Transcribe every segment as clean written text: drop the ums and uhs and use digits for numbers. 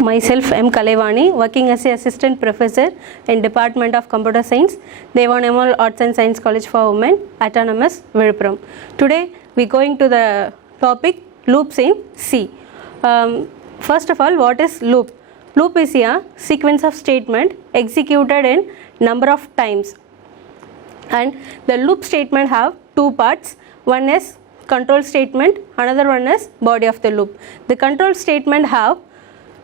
Myself M. KALAIVANI, working as an assistant professor in Department of Computer Science, Theivanai Ammal Arts and Science College for Women, Autonomous, Villupuram. Today we are going to the topic loops in C. First of all, what is loop? Loop is a sequence of statement executed in number of times, and the loop statement have two parts. One is control statement, another one is body of the loop. The control statement have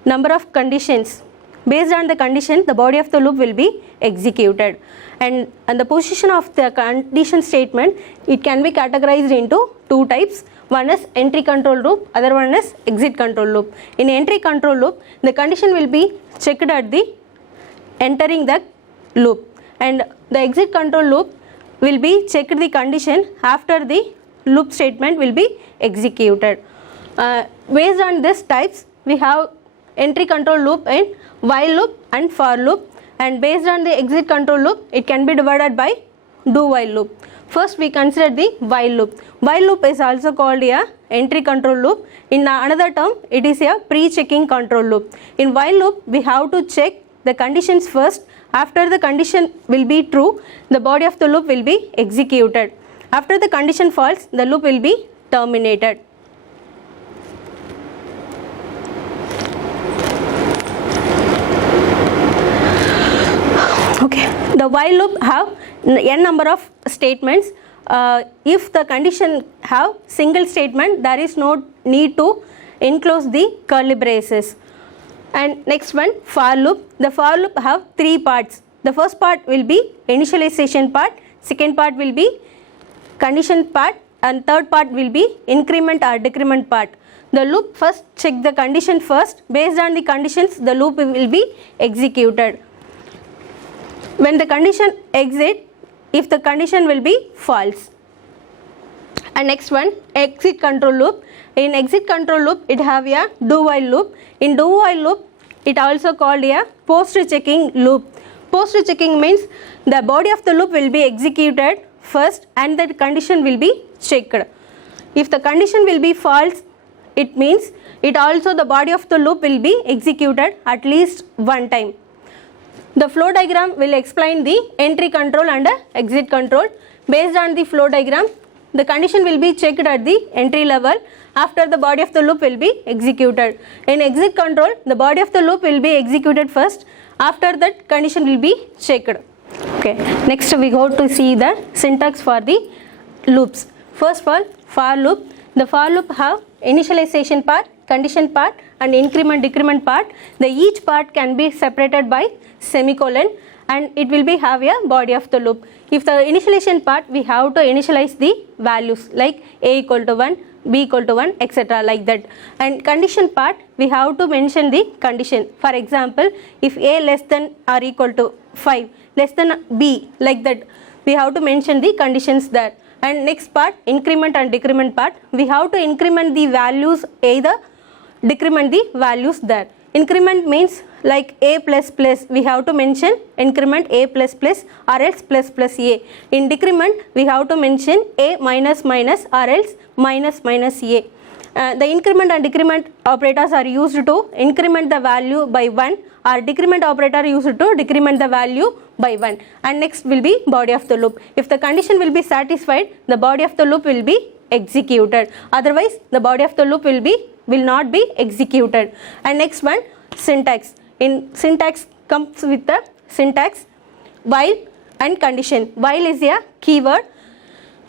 number of conditions. Based on the condition, the body of the loop will be executed, and the position of the condition statement, it can be categorized into two types. One is entry control loop, other one is exit control loop. In entry control loop, the condition will be checked at the entering the loop, and the exit control loop will be checked the condition after the loop statement will be executed. Based on this types, we have entry control loop in while loop and for loop, and based on the exit control loop, it can be divided by do while loop. First we consider the while loop. While loop is also called a entry control loop. In another term, it is a pre-checking control loop. In while loop, we have to check the conditions first. After the condition will be true, the body of the loop will be executed. After the condition false, the loop will be terminated. Okay, the while loop have n number of statements. If the condition have single statement, there is no need to enclose the curly braces. And next one, for loop. The for loop have three parts. The first part will be initialization part, second part will be condition part, and third part will be increment or decrement part. The loop first check the condition first. Based on the conditions, the loop will be executed. When the condition exit, if the condition will be false. And next one, exit control loop. In exit control loop, it have a do while loop. In do while loop, it also called a post checking loop. Post checking means the body of the loop will be executed first and the condition will be checked. If the condition will be false, it means it also the body of the loop will be executed at least one time. The flow diagram will explain the entry control and exit control. Based on the flow diagram, the condition will be checked at the entry level. After, the body of the loop will be executed. In exit control, the body of the loop will be executed first. After that, condition will be checked. Okay. Next, we go to see the syntax for the loops. First of all, for loop. The for loop have initialization part, condition part, and increment decrement part. The each part can be separated by semicolon, and it will be have a body of the loop. If the initialization part, we have to initialize the values like a equal to 1, b equal to 1, etc. like that. And condition part, we have to mention the condition. For example, if a less than or equal to 5, less than b, like that, we have to mention the conditions there. And next part, increment and decrement part, we have to increment the values, either decrement the values there. Increment means like a plus plus, we have to mention increment a plus plus or else plus plus a. In decrement, we have to mention a minus minus or else minus minus a. The increment and decrement operators are used to increment the value by 1, or decrement operator used to decrement the value by 1. And next will be body of the loop. If the condition will be satisfied, the body of the loop will be executed. Otherwise, the body of the loop will not be executed. And next one, syntax. In syntax comes with the syntax while and condition. While is a keyword,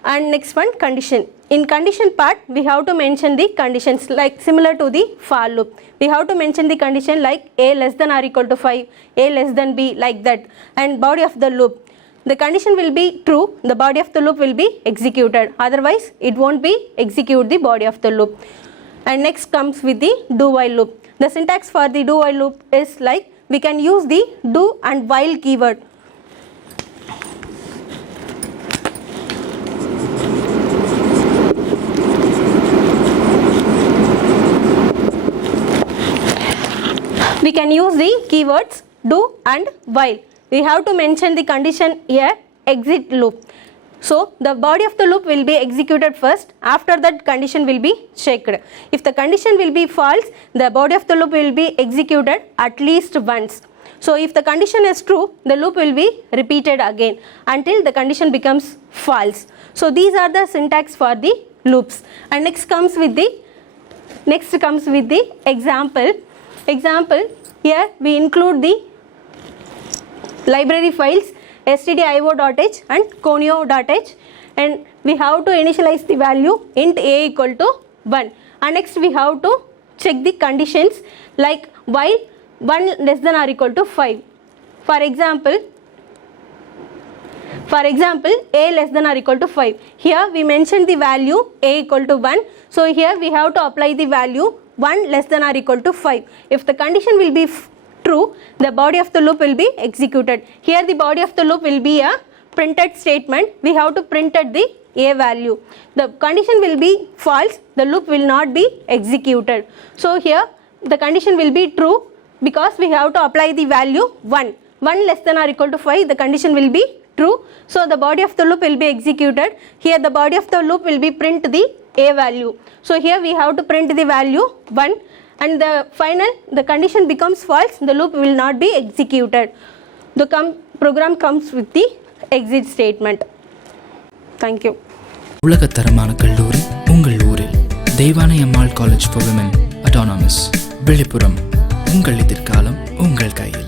and next one, condition. In condition part, we have to mention the conditions like similar to the for loop. We have to mention the condition like a less than or equal to 5, a less than b, like that. And body of the loop. The condition will be true, the body of the loop will be executed. Otherwise, it won't be execute the body of the loop. And next comes with the do while loop. The syntax for the do while loop is like we can use the do and while keyword. We can use the keywords do and while. We have to mention the condition here, exit loop. So the body of the loop will be executed first, after that condition will be checked. If the condition will be false, the body of the loop will be executed at least once. So if the condition is true, the loop will be repeated again until the condition becomes false. So these are the syntax for the loops. And next comes with the example. Here we include the library files stdio.h and conio.h, and we have to initialize the value int a equal to 1, and next we have to check the conditions like while 1 less than or equal to 5. For example a less than or equal to 5. Here we mentioned the value a equal to 1, so here we have to apply the value 1 less than or equal to 5. If the condition will be true, the body of the loop will be executed. Here the body of the loop will be a printed statement. We have to print at the a value. The condition will be false, the loop will not be executed. So here the condition will be true because we have to apply the value 1 less than or equal to 5, the condition will be true. So the body of the loop will be executed. Here the body of the loop will be print the a value. So here we have to print the value 1, and the condition becomes false, the loop will not be executed. The program comes with the exit statement. Thank you. உலகத்தரமான கல்லூரி உங்கள் ஊரில். Deivanai Ammal college for women autonomous, Villupuram. உங்கள் எதிர்காலம் உங்கள் கையில்.